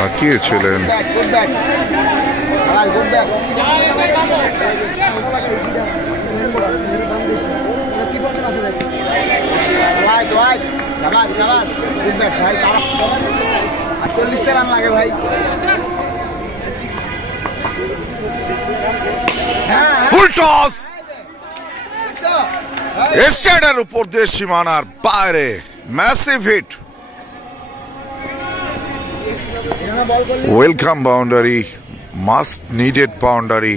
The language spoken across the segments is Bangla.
হাঁকিয়েছিলেন। ফুল টস স্ট্যান্ডের উপর দিয়ে সীমানার বাইরে, massive hit. Welcome boundary, must needed boundary.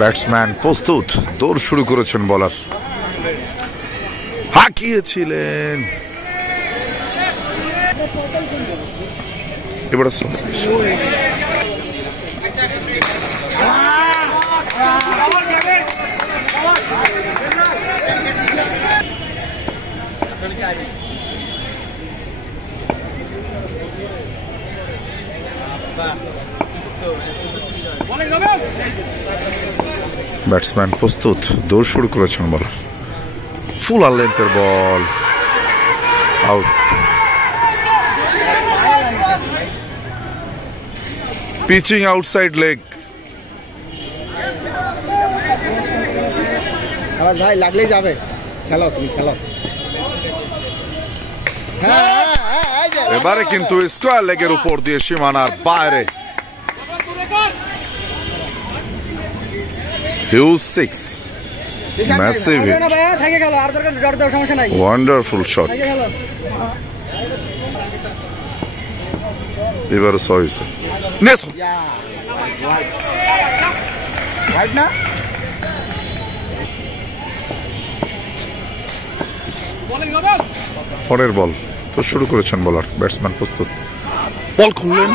Batsman প্রস্তুত, দৌড় শুরু করেছেন বলার। হাঁকিয়েছিলেন এবার ব্যাটসম্যান প্রস্তুত, দৌড় শুরু করেছেন বলার। ফুল আর লেন্থের বল, আউট। Pitching outside leg. ভাই লাগলেই যাবে, খেলো তুমি খেলো। এবারে কিন্তু স্কোয়ার লেগের উপর দিয়ে সীমানার বাইরে। Huge six, massive hit, wonderful shot. এবারে সহিছে পরের বল তো শুরু করেছেন বলার। ব্যাটসম্যান প্রস্তুত, বল খুললেন।